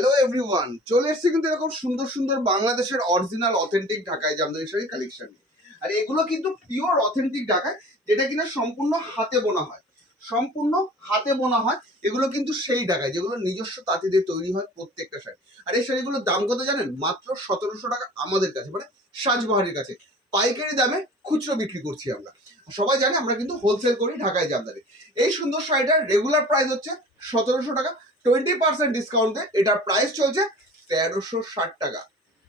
Hello everyone, চলে এসেছি কিন্তু এরকম সুন্দর সুন্দর বাংলাদেশের অরিজিনাল অথেন্টিক ঢাকাই জামদানি শাড়ি কালেকশন নিয়ে। আর এগুলো কিন্তু পিওর অথেন্টিক ঢাকায়, যেটা কিনা সম্পূর্ণ হাতে বোনা হয়, সম্পূর্ণ হাতে বোনা হয়। এগুলো কিন্তু সেই ঢাকায় যেগুলো নিজস্ব তাঁতি দিয়ে তৈরি হয় প্রত্যেকটা শাড়ি। আর এই শাড়িগুলোর দাম কত জানেন? মাত্র 1700 টাকা আমাদের কাছে, মানে সাজবাহারের কাছে পাইকারি দামে খুচরো বিক্রি করছি আমরা। সবাই জানে আমরা কিন্তু হোলসেল করি ঢাকায় জামদানি। এই সুন্দর শাড়িটার রেগুলার প্রাইস হচ্ছে 1700 টাকা। 20% ডিসকাউন্টে এটার প্রাইস চলছে 1360 টাকা।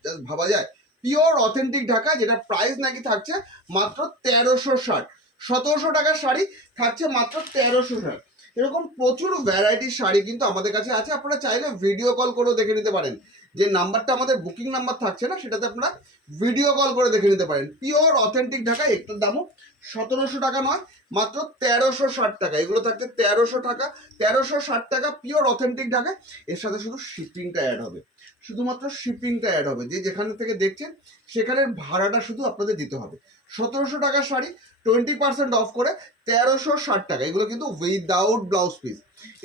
জাস্ট ভাবা যায়, পিওর অথেন্টিক ঢাকা, যেটা প্রাইস নাকি থাকছে মাত্র 1360। 1700 টাকার শাড়ি থাকছে মাত্র 1360। এরকম প্রচুর ভ্যারাইটির শাড়ি কিন্তু আমাদের কাছে আছে। আপনারা চাইলে ভিডিও কল করেও দেখে নিতে পারেন। যে নাম্বারটা আমাদের বুকিং নাম্বার থাকছে না, সেটাতে আপনারা ভিডিও কল করে দেখে নিতে পারেন। পিওর অথেন্টিক ঢাকা, একটার দামও 1700 টাকা নয়, মাত্র 1360 টাকা। এগুলো থাকছে 1300 টাকা, 1360 টাকা পিওর অথেন্টিক ঢাকা। এর সাথে শুধু শিপিংটা অ্যাড হবে, শুধুমাত্র শিপিংটা অ্যাড হবে। যে যেখান থেকে দেখছেন সেখানের ভাড়াটা শুধু আপনাদের দিতে হবে। 1700 টাকার শাড়ি 20% অফ করে 1360 টাকা। এগুলো কিন্তু উইদাউট ব্লাউজ পিস,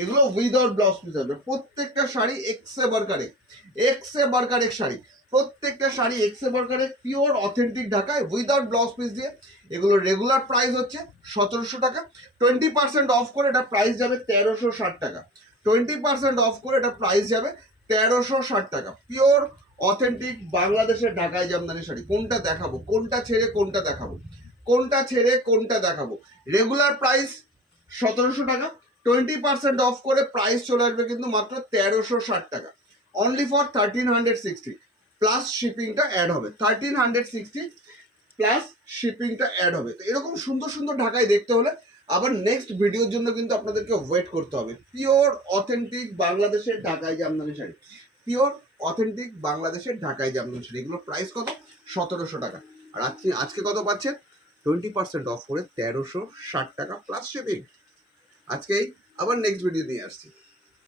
এগুলো উইদাউট ব্লাউজ পিস হবে। প্রত্যেকটা শাড়ি এক্সে বারকারে শাড়ি, প্রত্যেকটা শাড়ি এক্সে বারকারে পিওর অথেন্টিক ঢাকায় উইদাউট ব্লাউজ পিস দিয়ে। এগুলো রেগুলার প্রাইস হচ্ছে 1700 টাকা। 20% অফ করে এটা প্রাইস যাবে 1360 টাকা। 20% অফ করে এটা প্রাইস যাবে 1360 টাকা। পিওর অথেন্টিক বাংলাদেশের ঢাকায় জামদানি শাড়ি। কোনটা দেখাবো, কোনটা ছেড়ে কোনটা দেখাবো, কোনটা ছেড়ে কোনটা দেখাবো? রেগুলার প্রাইস 1700 টাকা, 20% অফ করে প্রাইস চলে আসবে কিন্তু মাত্র 1360 টাকা। অনলি ফর 1360 প্লাস শিপিংটা অ্যাড হবে। 1360 প্লাস শিপিংটা অ্যাড হবে। তো এরকম সুন্দর সুন্দর ঢাকায় দেখতে হলে আবার নেক্সট ভিডিওর জন্য কিন্তু আপনাদেরকে ওয়েট করতে হবে। পিওর অথেন্টিক বাংলাদেশের ঢাকায় জামদানি শাড়ি, পিওর অথেন্টিক বাংলাদেশের ঢাকায় জামদানি শাড়ি। এগুলোর প্রাইস কত? 1700 টাকা। আর আজকে কত পাচ্ছেন? 20% অফ করে 1360 টাকা প্লাস শিপিং। আজকেই আবার নেক্সট ভিডিও নিয়ে আসছি।